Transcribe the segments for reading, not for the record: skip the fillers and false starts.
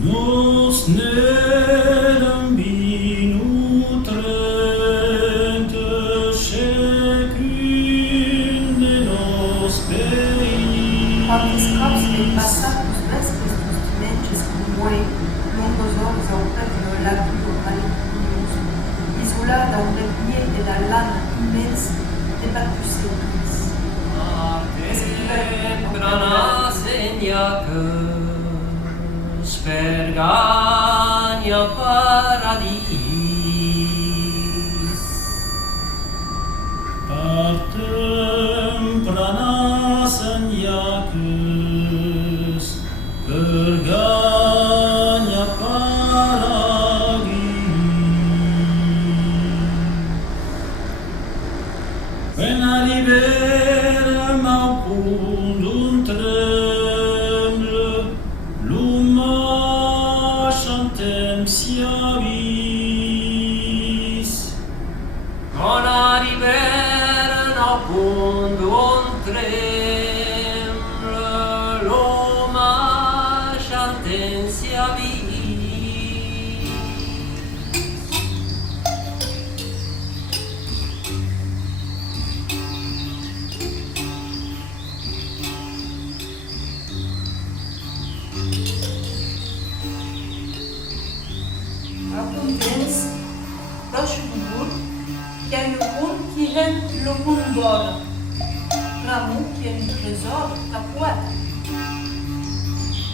Nos nedem minut rente chacune de nos peini. Quantas cápsulas passados vespres dos dimentes que muoem longos olhos ao pé do lago do Vale, isolada a um repliete da lana imensa de Batuceus. Brana segnacus per gagna paradis. Partem pranas iacus per gagna paradis. When arriverem au pundum tremble, luma chantem siavis. Con arriveren au punto on tremble, l'oma chantensia vis. Abundens, proche du bout, qui a une roue qui rend le monde bord. L'amour qui est un trésor, ta poète.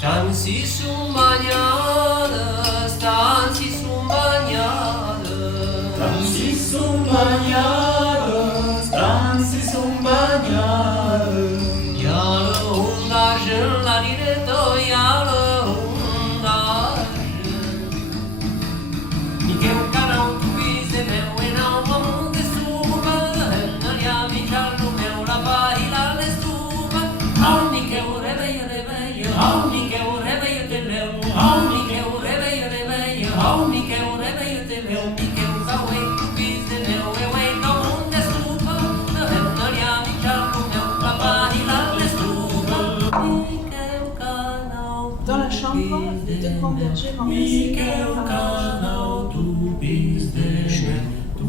Tansi sun bagnadas, tansi sun bagnadas. Tansi sunt bagnadas, tansi sunt bagnadas. Iară undașă la diretă, iară undașă. Nici eu care au tuvise meu, în au mământ de supă, năria minciarul meu, la paila le stupă. Au nici eu reveie, reveie, au nici eu reveie de leu, au nici eu reveie, reveie, au nici eu reveie de leu, nici eu ca oi tuvise meu, eu ei ca unde stupă, năria minciarul meu, la paila le stupă. Nici eu ca n-au Dans la chambre, les deux grands bergers Michel remplacent canau tu pizdeme, tu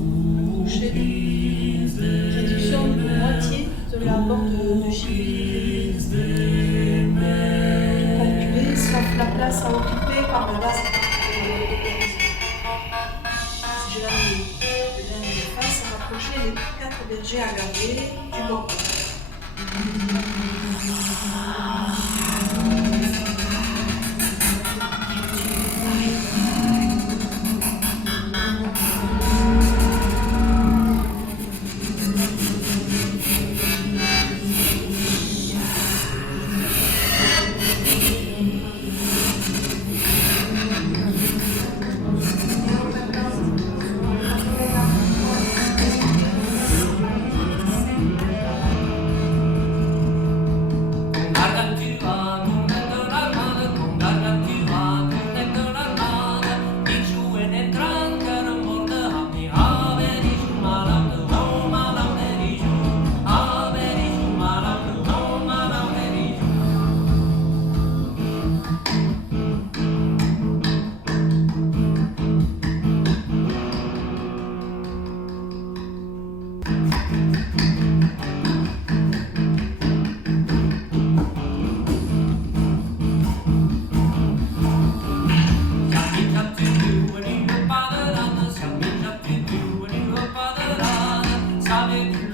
pizdeme. réduction de moitié de la porte de Chine. Calculée, sauf la place à occuper par la base. Si je l'avais le dernier face à rapprocher les 4 bergers à garder du balcon. Sabe